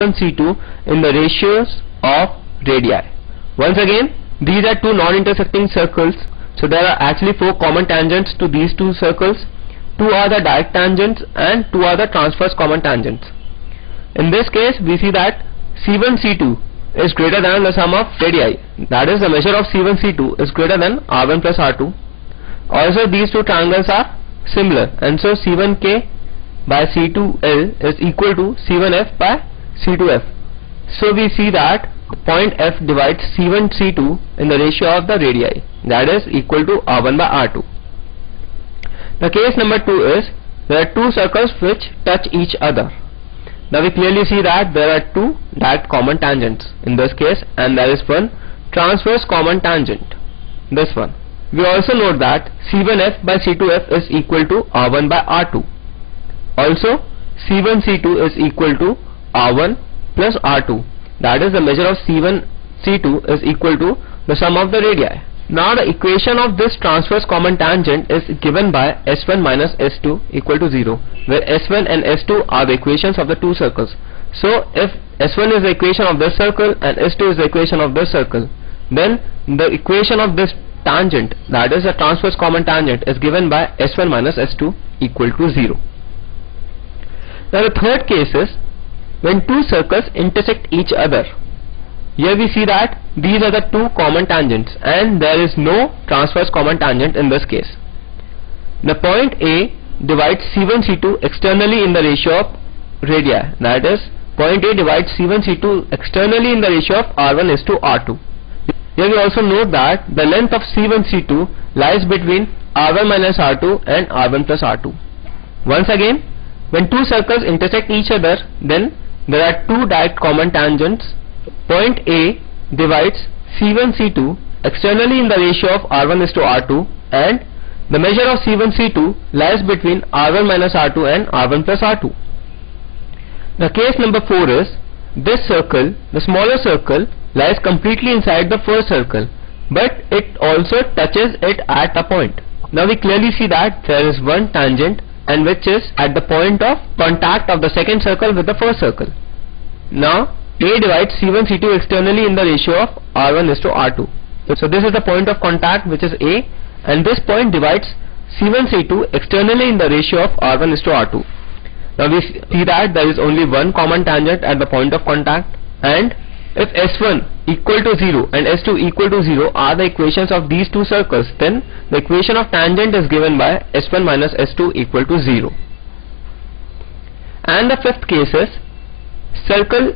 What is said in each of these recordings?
C2 in the ratios of radii. Once again, these are two non-intersecting circles, so there are actually 4 common tangents to these two circles. 2 are the direct tangents and 2 are the transverse common tangents. In this case, we see that C1 C2 is greater than the sum of radii, that is the measure of C1 C2 is greater than R1 plus R2. Also these two triangles are similar, and so C1K by C2L is equal to C1F by C2F. So we see that point F divides C1 C2 in the ratio of the radii, that is equal to R1 by R2. The case number 2 is there are 2 circles which touch each other. Now we clearly see that there are 2 direct common tangents in this case, and there is one transverse common tangent, this one. We also note that C1F by C2F is equal to R1 by R2. Also C1 C2 is equal to R1 plus R2, that is the measure of C1 C2 is equal to the sum of the radii. Now the equation of this transverse common tangent is given by S1 minus S2 equal to 0, where S1 and S2 are the equations of the 2 circles. So if S1 is the equation of this circle and S2 is the equation of this circle, then the equation of this tangent, that is the transverse common tangent, is given by S1 minus S2 equal to 0. Now the third case is when 2 circles intersect each other. Here we see that these are the 2 common tangents and there is no transverse common tangent in this case. The point A divides C1 C2 externally in the ratio of radii, that is point A divides C1 C2 externally in the ratio of R1 is to R2. Here we also note that the length of C1 C2 lies between R1 minus R2 and R1 plus R2. Once again, when 2 circles intersect each other, then there are 2 direct common tangents. Point A divides C1 C2 externally in the ratio of R1 is to R2, and the measure of C1 C2 lies between R1 minus R2 and R1 plus R2. The case number 4 is this circle, the smaller circle, lies completely inside the first circle, but it also touches it at a point. Now we clearly see that there is one tangent, and which is at the point of contact of the second circle with the first circle. Now A divides C1 C2 externally in the ratio of R1 is to R2. So this is the point of contact, which is A, and this point divides C1 C2 externally in the ratio of R1 is to R2. Now we see that there is only one common tangent at the point of contact, and if S1 equal to 0 and S2 equal to 0 are the equations of these 2 circles, then the equation of tangent is given by S1 minus S2 equal to 0. And the fifth case is circle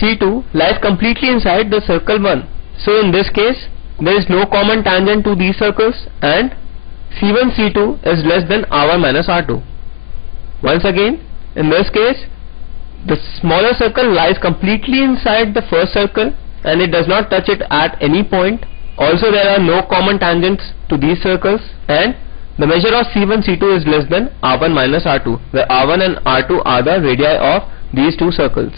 C2 lies completely inside the circle 1. So in this case, there is no common tangent to these circles, and C1 C2 is less than R1 minus R2. Once again, in this case, the smaller circle lies completely inside the first circle and it does not touch it at any point. Also there are no common tangents to these circles, and the measure of C1 C2 is less than R1 minus R2, where R1 and R2 are the radii of these 2 circles.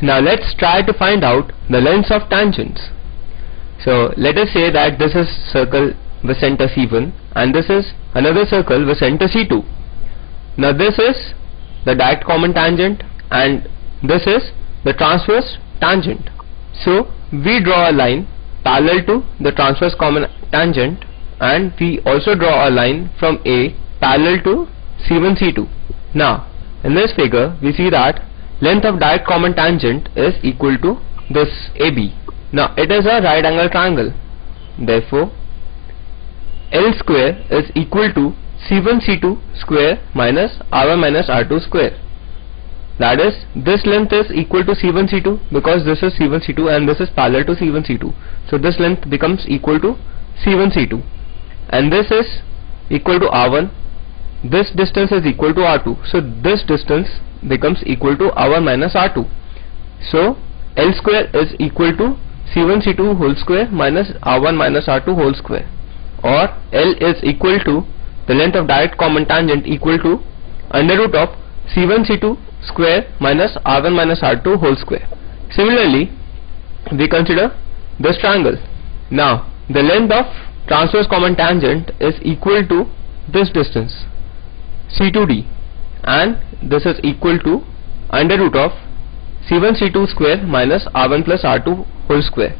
Now let's try to find out the lengths of tangents. So let us say that this is circle with center C1 and this is another circle with center C2. Now this is the direct common tangent and this is the transverse tangent. So we draw a line parallel to the transverse common tangent, and we also draw a line from A parallel to C1 C2. Now in this figure we see that length of direct common tangent is equal to this AB. Now it is a right angle triangle, therefore L square is equal to C1 C2 square minus R1 minus R2 square. That is, this length is equal to C1 C2 because this is C1 C2 and this is parallel to C1 C2. So this length becomes equal to C1 C2, and this is equal to R1. This distance is equal to R2. So this distance becomes equal to R1 minus R2. So L square is equal to C1 C2 whole square minus R1 minus R2 whole square, or L is equal to the length of direct common tangent equal to under root of C1 C2 square minus R1 minus R2 whole square. Similarly, we consider this triangle. Now the length of transverse common tangent is equal to this distance C2D. and this is equal to under root of C1 C2 square minus R1 plus R2 whole square,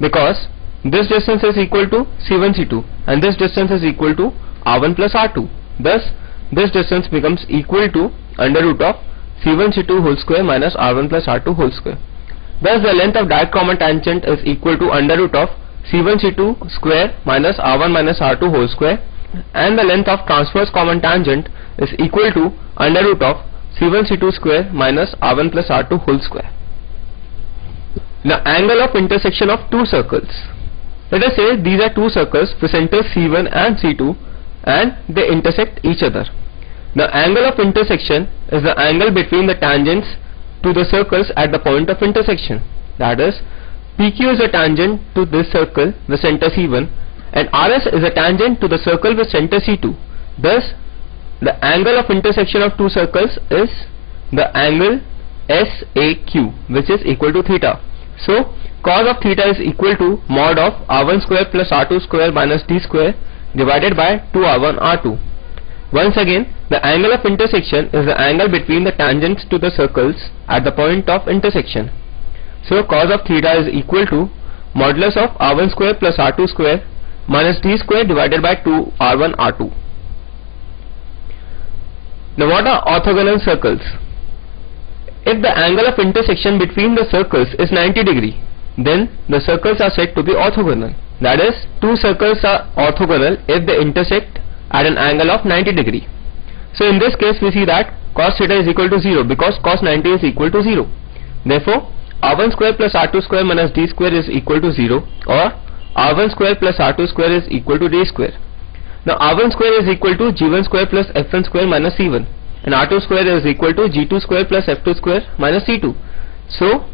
because this distance is equal to C1 C2 and this distance is equal to R1 plus R2. Thus this distance becomes equal to under root of C1 C2 whole square minus R1 plus R2 whole square. Thus the length of direct common tangent is equal to under root of C1 C2 square minus R1 minus R2 whole square, and the length of transverse common tangent is equal to under root of C1 C2 square minus R1 plus R2 whole square. The angle of intersection of two circles. Let us say these are two circles with centers C1 and C2 and they intersect each other. The angle of intersection is the angle between the tangents to the circles at the point of intersection. That is, PQ is a tangent to this circle with center C1 and RS is a tangent to the circle with center C2. Thus, the angle of intersection of two circles is the angle SAQ, which is equal to theta. So, cos of theta is equal to mod of R1 square plus R2 square minus D square divided by 2R1 R2. Once again, the angle of intersection is the angle between the tangents to the circles at the point of intersection. So, cos of theta is equal to modulus of R1 square plus R2 square minus D square divided by 2R1 R2. Now, what are orthogonal circles? If the angle of intersection between the circles is 90 degree, then the circles are said to be orthogonal. That is, two circles are orthogonal if they intersect at an angle of 90 degree. So in this case we see that cos theta is equal to 0 because cos 90 is equal to 0. Therefore, R1 square plus R2 square minus D square is equal to 0, or R1 square plus R2 square is equal to D square. Now R1 square is equal to G1 square plus F1 square minus C1, and R2 square is equal to G2 square plus F2 square minus C2. So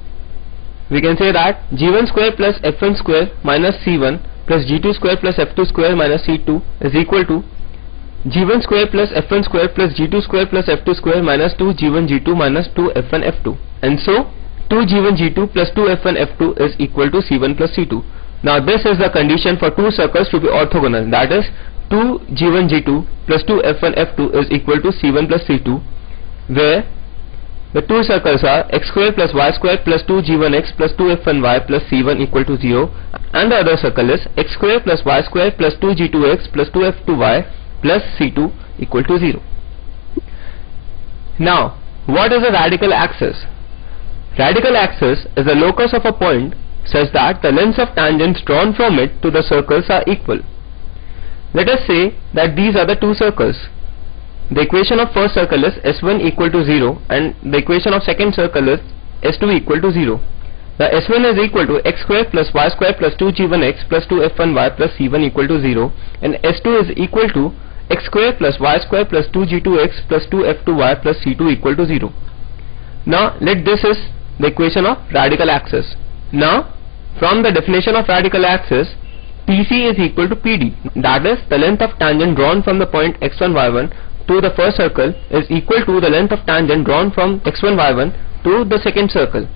we can say that G1 square plus F1 square minus C1 plus G2 square plus F2 square minus C2 is equal to G1 square plus F1 square plus G2 square plus F2 square minus 2 G1 G2 minus 2 F1 F2. And so 2 G1 G2 plus 2 F1 F2 is equal to C1 plus C2. Now this is the condition for two circles to be orthogonal. That is, 2 G1 G2 plus 2 F1 F2 is equal to C1 plus C2, where the two circles are x square plus y square plus 2 G1x plus 2 F1y plus C1 equal to 0, and the other circle is x square plus y square plus 2 G2x plus 2 F2y plus C2 equal to 0. Now, what is a radical axis? Radical axis is the locus of a point such that the lengths of tangents drawn from it to the circles are equal. Let us say that these are the two circles. The equation of first circle is S1 equal to 0 and the equation of second circle is S2 equal to 0. The S1 is equal to x square plus y square plus 2 G1x plus 2 F1y plus C1 equal to 0, and S2 is equal to x square plus y square plus 2 G2x plus 2 F2y plus C2 equal to 0. Now let this is the equation of radical axis. Now from the definition of radical axis, PC is equal to PD, that is, the length of tangent drawn from the point x1 y1 to the first circle is equal to the length of tangent drawn from x1 y1 to the second circle.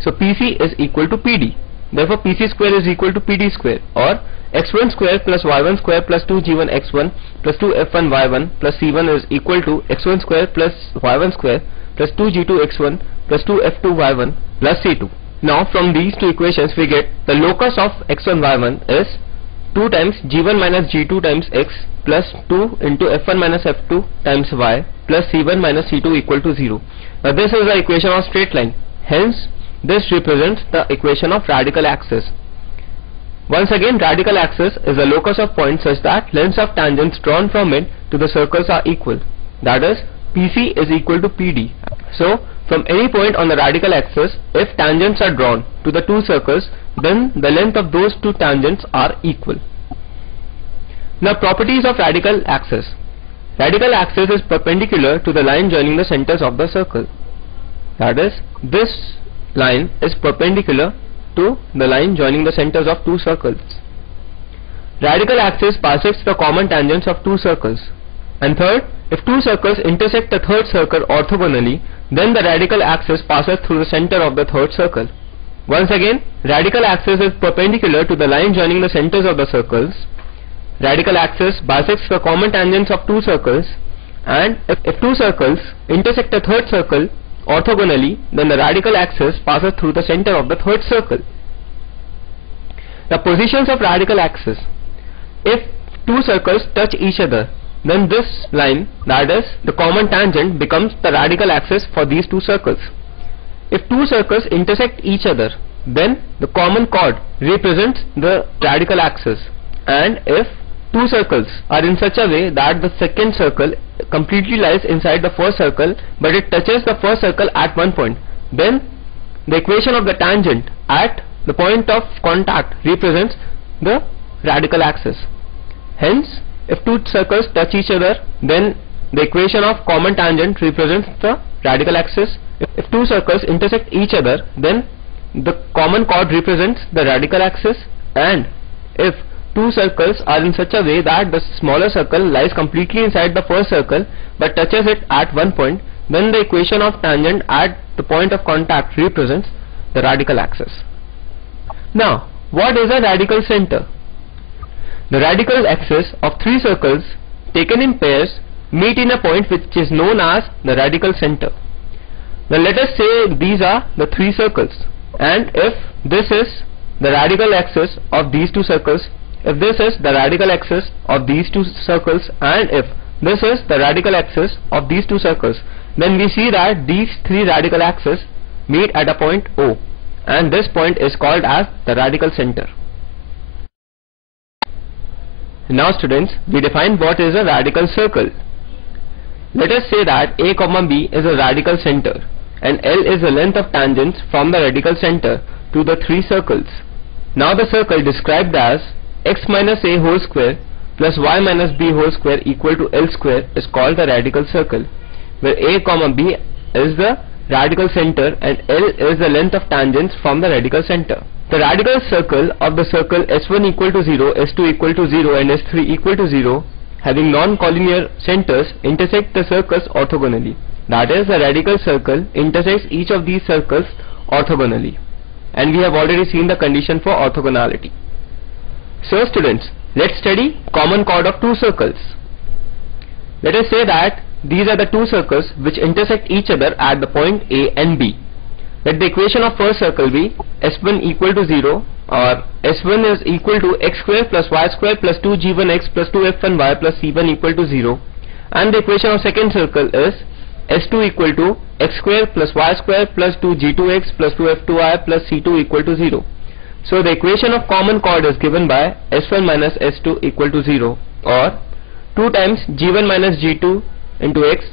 So PC is equal to PD. Therefore PC square is equal to PD square, or x1 square plus y1 square plus 2 G1 x1 plus 2 F1 y1 plus C1 is equal to x1 square plus y1 square plus 2 G2 x1 plus 2 F2 y1 plus C2. Now from these two equations we get the locus of x1 y1 is 2 times G1 minus G2 times x plus 2 into F1 minus F2 times y plus C1 minus C2 equal to 0. Now this is the equation of straight line. Hence this represents the equation of radical axis. Once again, radical axis is a locus of point such that lengths of tangents drawn from it to the circles are equal. That is, PC is equal to PD. So from any point on the radical axis, if tangents are drawn to the two circles, then the length of those two tangents are equal. Now properties of radical axis. Radical axis is perpendicular to the line joining the centers of the circle. That is, this line is perpendicular to the line joining the centers of two circles. Radical axis bisects the common tangents of two circles. And third, if two circles intersect the third circle orthogonally, then the radical axis passes through the center of the third circle. Once again, radical axis is perpendicular to the line joining the centers of the circles. Radical axis bisects the common tangents of two circles, and if two circles intersect a third circle orthogonally, then the radical axis passes through the center of the third circle. The positions of radical axis. If two circles touch each other, then this line, that is the common tangent, becomes the radical axis for these two circles. If two circles intersect each other, then the common chord represents the radical axis, and if two circles are in such a way that the second circle completely lies inside the first circle but it touches the first circle at one point, then the equation of the tangent at the point of contact represents the radical axis. Hence, if two circles touch each other, then the equation of common tangent represents the radical axis. If two circles intersect each other, then the common chord represents the radical axis, and if two circles are in such a way that the smaller circle lies completely inside the first circle but touches it at one point, then the equation of tangent at the point of contact represents the radical axis. Now, what is a radical center? The radical axis of three circles taken in pairs meet in a point which is known as the radical center. Now let us say these are the three circles, and if this is the radical axis of these two circles, if this is the radical axis of these two circles, and if this is the radical axis of these two circles, then we see that these three radical axes meet at a point O, and this point is called as the radical center. Now students, we define what is a radical circle. Let us say that A comma B is a radical center and L is the length of tangents from the radical center to the three circles. Now the circle described as x minus a whole square plus y minus b whole square equal to L square is called the radical circle, where A comma B is the radical center and L is the length of tangents from the radical center. The radical circle of the circle S1 equal to 0, S2 equal to 0 and S3 equal to 0 having non-collinear centers intersect the circles orthogonally. That is, the radical circle intersects each of these circles orthogonally, and we have already seen the condition for orthogonality. So students, let's study common chord of two circles. Let us say that these are the two circles which intersect each other at the point A and B. Let the equation of first circle be S1 equal to 0, or S1 is equal to x square plus y square plus 2g1x plus 2f1y plus c1 equal to 0, and the equation of second circle is S2 equal to x square plus y square plus 2g2x plus 2f2y plus c2 equal to 0. So the equation of common chord is given by S1 minus S2 equal to 0, or 2 times g1 minus g2 into x